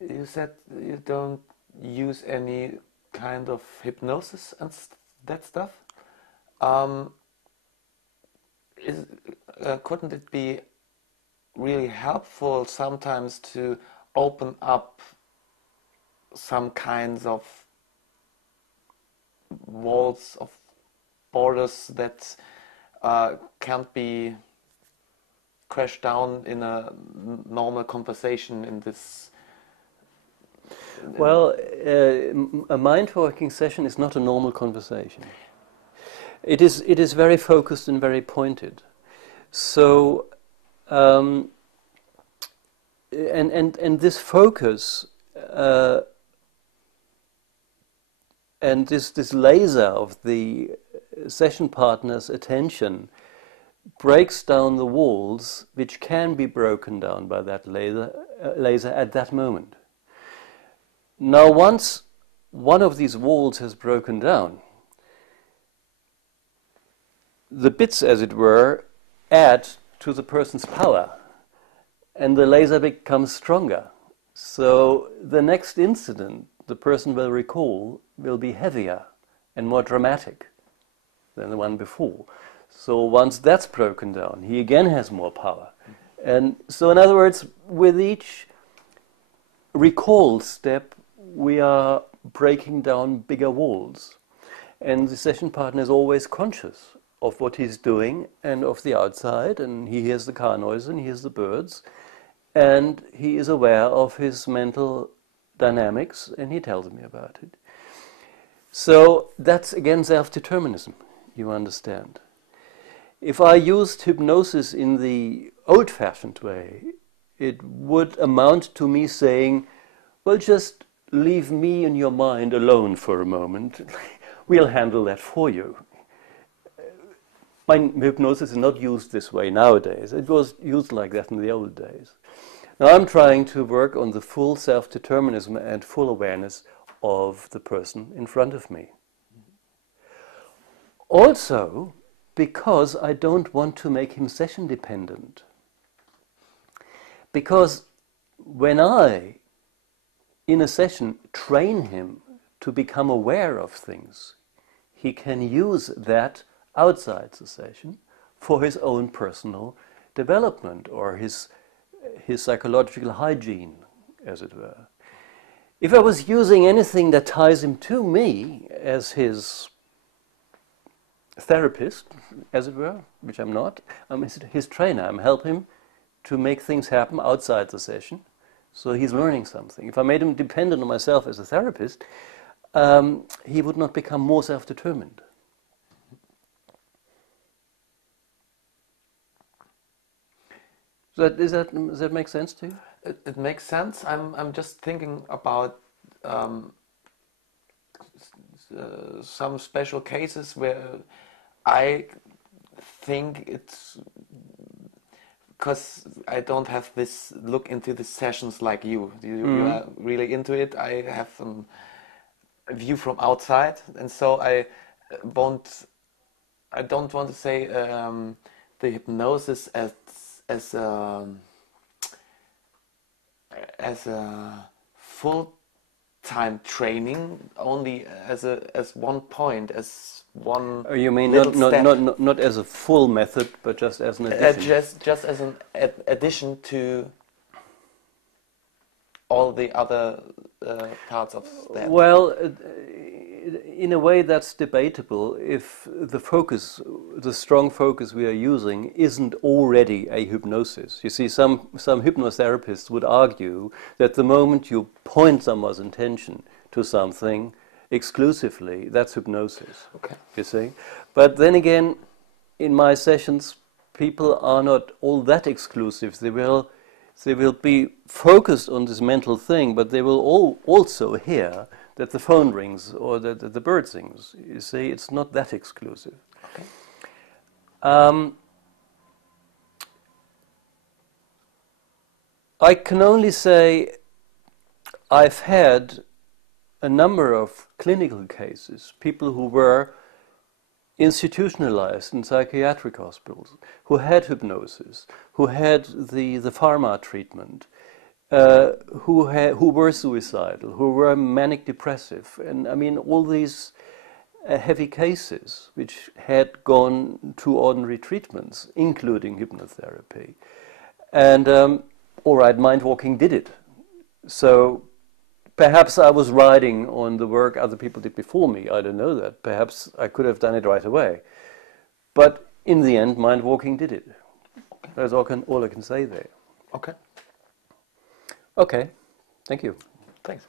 you said you don't use any kind of hypnosis and that stuff. Um, couldn't it be really helpful sometimes to open up some kinds of walls of borders that can't be crashed down in a normal conversation in this? Well, a mind-walking session is not a normal conversation. It is very focused and very pointed. So, and this focus and this laser of the session partner's attention breaks down the walls which can be broken down by that laser at that moment. Now, once one of these walls has broken down, the bits, as it were, add to the person's power, and the laser becomes stronger. So the next incident the person will recall will be heavier and more dramatic than the one before. So once that's broken down, he again has more power. And so, in other words, with each recall step, we are breaking down bigger walls. And the session partner is always conscious of what he's doing and of the outside, and he hears the car noise and he hears the birds, and he is aware of his mental dynamics, and he tells me about it. So that's again self-determinism, you understand. If I used hypnosis in the old-fashioned way, it would amount to me saying, well, just leave me and your mind alone for a moment. We'll handle that for you. My hypnosis is not used this way nowadays. It was used like that in the old days. Now I'm trying to work on the full self-determinism and full awareness of the person in front of me. Also, because I don't want to make him session dependent. Because when I, in a session, train him to become aware of things, he can use that outside the session for his own personal development or his psychological hygiene, as it were. If I was using anything that ties him to me as his therapist, as it were, which I'm not, I'm his trainer. I'm helping him to make things happen outside the session, so he's learning something. If I made him dependent on myself as a therapist, he would not become more self-determined. Does that make sense to you? It makes sense. I'm just thinking about some special cases where I think it's because I don't have this look into the sessions like you. You are really into it. I have a view from outside, and so I don't want to say the hypnosis as a full-time training, only as one point, as one. You mean little not as a full method, but just as an addition? Just as an addition to all the other parts of that. Well, in a way that's debatable if the strong focus we are using isn't already a hypnosis. You see, some hypnotherapists would argue that the moment you point someone's attention to something exclusively, that's hypnosis. Okay. You see? But then again, in my sessions, people are not all that exclusive. They will be focused on this mental thing, but they will also hear that the phone rings or that the bird sings. You see, it's not that exclusive. Okay. I can only say I've had a number of clinical cases, people who were institutionalized in psychiatric hospitals, who had hypnosis, who had the pharma treatment, who were suicidal, who were manic depressive, and I mean all these heavy cases which had gone through ordinary treatments, including hypnotherapy. And all right, MindWalking did it. So perhaps I was riding on the work other people did before me. I don't know that. Perhaps I could have done it right away. But in the end, MindWalking did it. That's all I can say there. Okay. Okay. Thank you. Thanks.